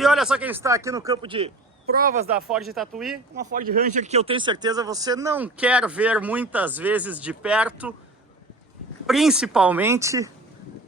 E olha só quem está aqui no campo de provas da Ford Tatuí, uma Ford Ranger que eu tenho certeza você não quer ver muitas vezes de perto, principalmente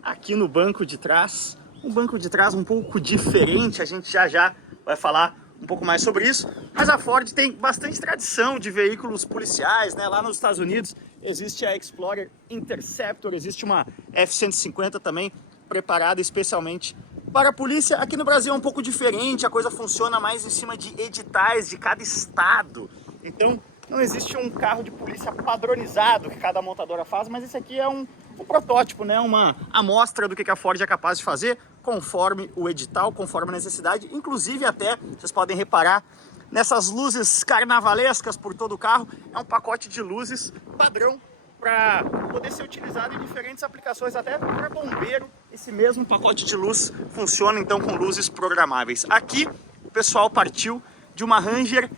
aqui no banco de trás. Um banco de trás um pouco diferente, a gente já vai falar um pouco mais sobre isso, mas a Ford tem bastante tradição de veículos policiais, né? Lá nos Estados Unidos existe a Explorer Interceptor, existe uma F-150 também preparada especialmente para a polícia. Aqui no Brasil é um pouco diferente, a coisa funciona mais em cima de editais de cada estado. Então não existe um carro de polícia padronizado que cada montadora faz, mas esse aqui é um protótipo, né? Uma amostra do que a Ford é capaz de fazer conforme o edital, conforme a necessidade. Inclusive até, vocês podem reparar, nessas luzes carnavalescas por todo o carro, é um pacote de luzes padrão para poder ser utilizado em diferentes aplicações, até para bombeiro. Esse mesmo pacote de luz funciona então com luzes programáveis. Aqui o pessoal partiu de uma Ranger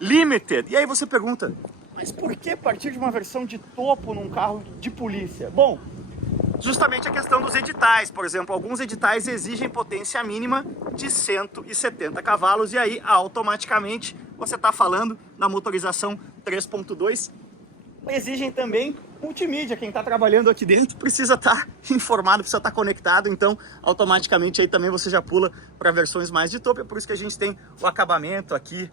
Limited. E aí você pergunta, mas por que partir de uma versão de topo num carro de polícia? Bom, justamente a questão dos editais. Por exemplo, alguns editais exigem potência mínima de 170 cavalos e aí automaticamente você está falando da motorização 3.2. Exigem também multimídia, quem está trabalhando aqui dentro precisa estar informado, precisa estar conectado, então automaticamente aí também você já pula para versões mais de topo. É por isso que a gente tem o acabamento aqui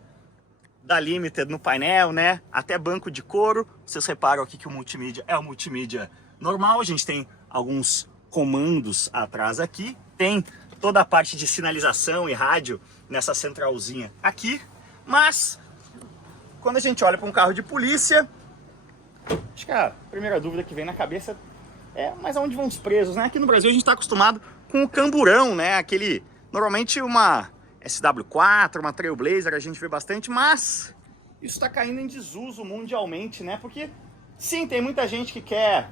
da Limited no painel, né? Até banco de couro. Vocês reparam aqui que o multimídia é o multimídia normal. A gente tem alguns comandos atrás aqui, tem toda a parte de sinalização e rádio nessa centralzinha aqui, mas quando a gente olha para um carro de polícia, acho que a primeira dúvida que vem na cabeça é, mas aonde vão os presos, né? Aqui no Brasil a gente está acostumado com o camburão, né? Aquele, normalmente uma SW4, uma Trailblazer, a gente vê bastante, mas isso está caindo em desuso mundialmente, né? Porque sim, tem muita gente que quer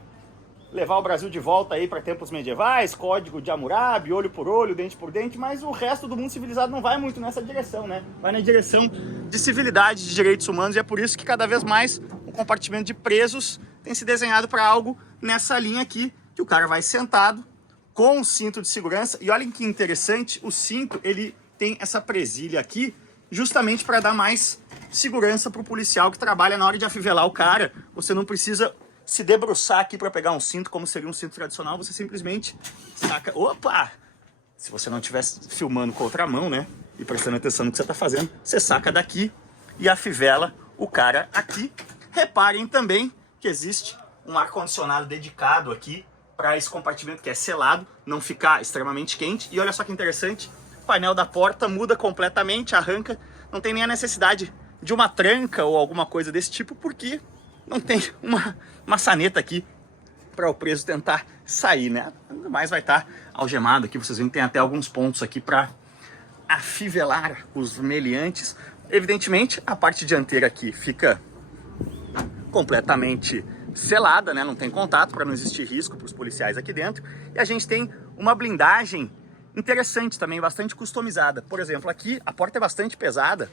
levar o Brasil de volta aí para tempos medievais, código de Hammurabi, olho por olho, dente por dente, mas o resto do mundo civilizado não vai muito nessa direção, né? Vai na direção de civilidade, de direitos humanos, e é por isso que cada vez mais o compartimento de presos tem se desenhado para algo nessa linha aqui, que o cara vai sentado com o cinto de segurança. E olhem que interessante, o cinto, ele tem essa presilha aqui, justamente para dar mais segurança para o policial que trabalha na hora de afivelar o cara. Você não precisa se debruçar aqui para pegar um cinto, como seria um cinto tradicional, você simplesmente saca. Opa! Se você não estiver filmando com outra mão, né? E prestando atenção no que você está fazendo, você saca daqui e afivela o cara aqui. Reparem também que existe um ar-condicionado dedicado aqui para esse compartimento que é selado, não ficar extremamente quente. E olha só que interessante, o painel da porta muda completamente, arranca, não tem nem a necessidade de uma tranca ou alguma coisa desse tipo, porque não tem uma maçaneta aqui para o preso tentar sair, né? Mas vai estar algemado aqui, vocês veem que tem até alguns pontos aqui para afivelar os meliantes. Evidentemente, a parte dianteira aqui fica completamente selada, né? Não tem contato para não existir risco para os policiais aqui dentro. E a gente tem uma blindagem interessante também, bastante customizada. Por exemplo, aqui a porta é bastante pesada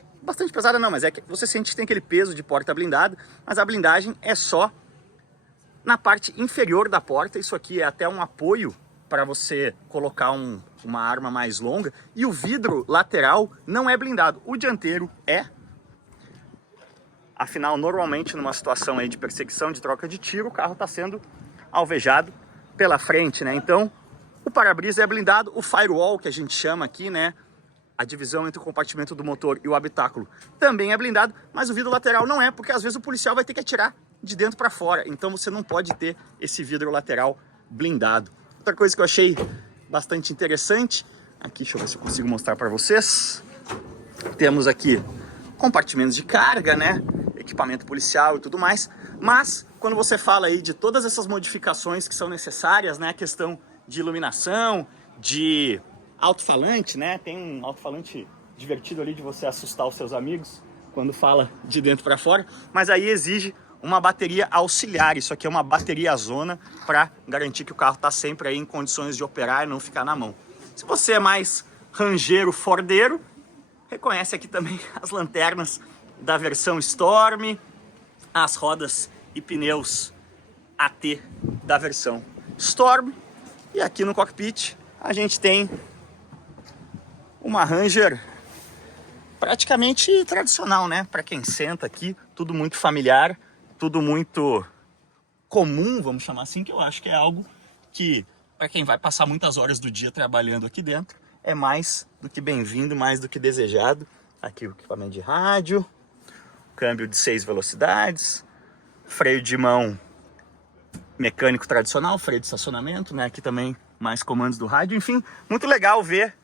não, mas é que você sente que tem aquele peso de porta blindada, mas a blindagem é só na parte inferior da porta. Isso aqui é até um apoio para você colocar uma arma mais longa, e o vidro lateral não é blindado, o dianteiro é. Afinal, normalmente numa situação aí de perseguição, de troca de tiro, o carro está sendo alvejado pela frente, né? Então o para-brisa é blindado, o firewall, que a gente chama aqui, né? A divisão entre o compartimento do motor e o habitáculo também é blindado, mas o vidro lateral não é, porque às vezes o policial vai ter que atirar de dentro para fora, então você não pode ter esse vidro lateral blindado. Outra coisa que eu achei bastante interessante, aqui, deixa eu ver se eu consigo mostrar para vocês, temos aqui compartimentos de carga, né? Equipamento policial e tudo mais, mas quando você fala aí de todas essas modificações que são necessárias, né? A questão de iluminação, de alto-falante, né? Tem um alto-falante divertido ali de você assustar os seus amigos quando fala de dentro para fora, mas aí exige uma bateria auxiliar. Isso aqui é uma bateria zona para garantir que o carro está sempre aí em condições de operar e não ficar na mão. Se você é mais rangeiro, fordeiro, reconhece aqui também as lanternas da versão Storm, as rodas e pneus AT da versão Storm. E aqui no cockpit a gente tem uma Ranger praticamente tradicional, né? Para quem senta aqui, tudo muito familiar, tudo muito comum, vamos chamar assim, que eu acho que é algo que, para quem vai passar muitas horas do dia trabalhando aqui dentro, é mais do que bem-vindo, mais do que desejado. Aqui o equipamento de rádio, câmbio de 6 velocidades, freio de mão mecânico tradicional, freio de estacionamento, né? Aqui também mais comandos do rádio, enfim, muito legal ver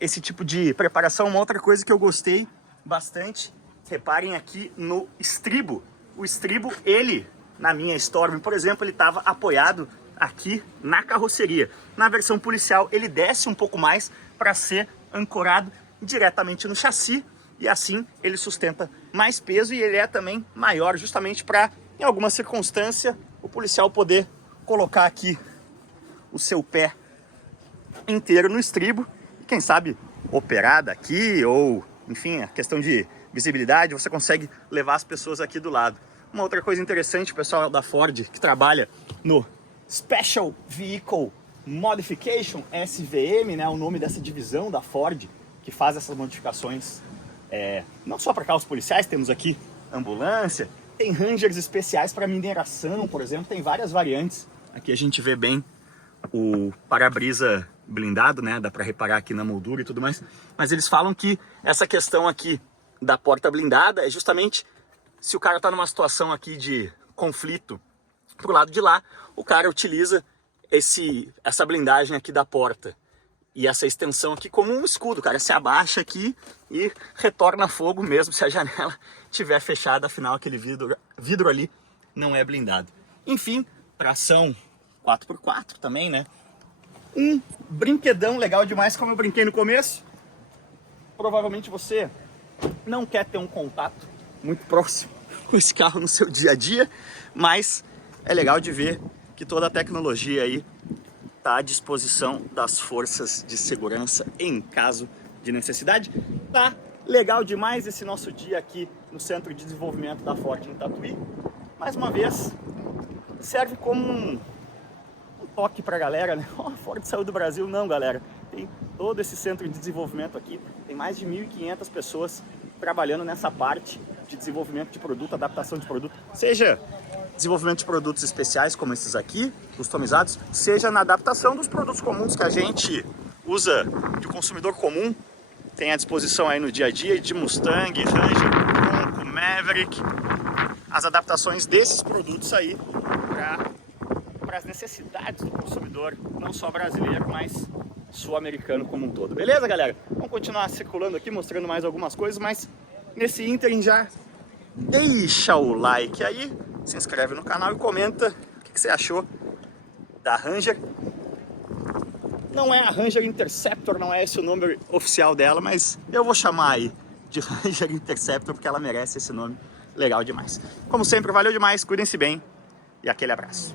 esse tipo de preparação. Uma outra coisa que eu gostei bastante, reparem aqui no estribo. O estribo, ele, na minha Storm, por exemplo, ele estava apoiado aqui na carroceria. Na versão policial, ele desce um pouco mais para ser ancorado diretamente no chassi, e assim ele sustenta mais peso e ele é também maior, justamente para, em alguma circunstância, o policial poder colocar aqui o seu pé inteiro no estribo, e quem sabe operar daqui, ou enfim, a questão de visibilidade, você consegue levar as pessoas aqui do lado. Uma outra coisa interessante, o pessoal da Ford que trabalha no Special Vehicle Modification, SVM, né, o nome dessa divisão da Ford que faz essas modificações, não só para carros policiais, temos aqui ambulância, tem Rangers especiais para mineração, por exemplo, tem várias variantes. Aqui a gente vê bem o para-brisa blindado, né, dá para reparar aqui na moldura e tudo mais, mas eles falam que essa questão aqui da porta blindada é justamente se o cara está numa situação aqui de conflito pro lado de lá, o cara utiliza essa blindagem aqui da porta e essa extensão aqui como um escudo. O cara se abaixa aqui e retorna fogo mesmo se a janela estiver fechada, afinal aquele vidro ali não é blindado. Enfim, tração 4x4 também, né? Um brinquedão legal demais, como eu brinquei no começo. Provavelmente você não quer ter um contato muito próximo com esse carro no seu dia a dia, mas é legal de ver que toda a tecnologia aí está à disposição das forças de segurança em caso de necessidade. Tá legal demais esse nosso dia aqui no Centro de Desenvolvimento da Ford em Tatuí. Mais uma vez, serve como um toque para a galera, né? Oh, a Ford saiu do Brasil. Não, galera, tem todo esse centro de desenvolvimento aqui, tem mais de 1.500 pessoas trabalhando nessa parte de desenvolvimento de produto, adaptação de produto, seja desenvolvimento de produtos especiais como esses aqui, customizados, seja na adaptação dos produtos comuns que a gente usa, de consumidor comum, tem à disposição aí no dia a dia, de Mustang, Ranger, Bronco, Maverick, as adaptações desses produtos aí para as necessidades do consumidor, não só brasileiro, mas sul-americano como um todo. Beleza, galera? Vamos continuar circulando aqui, mostrando mais algumas coisas, mas nesse ínterim já deixa o like aí, se inscreve no canal e comenta o que você achou da Ranger. Não é a Ranger Interceptor, não é esse o nome oficial dela, mas eu vou chamar aí de Ranger Interceptor porque ela merece esse nome legal demais. Como sempre, valeu demais, cuidem-se bem e aquele abraço.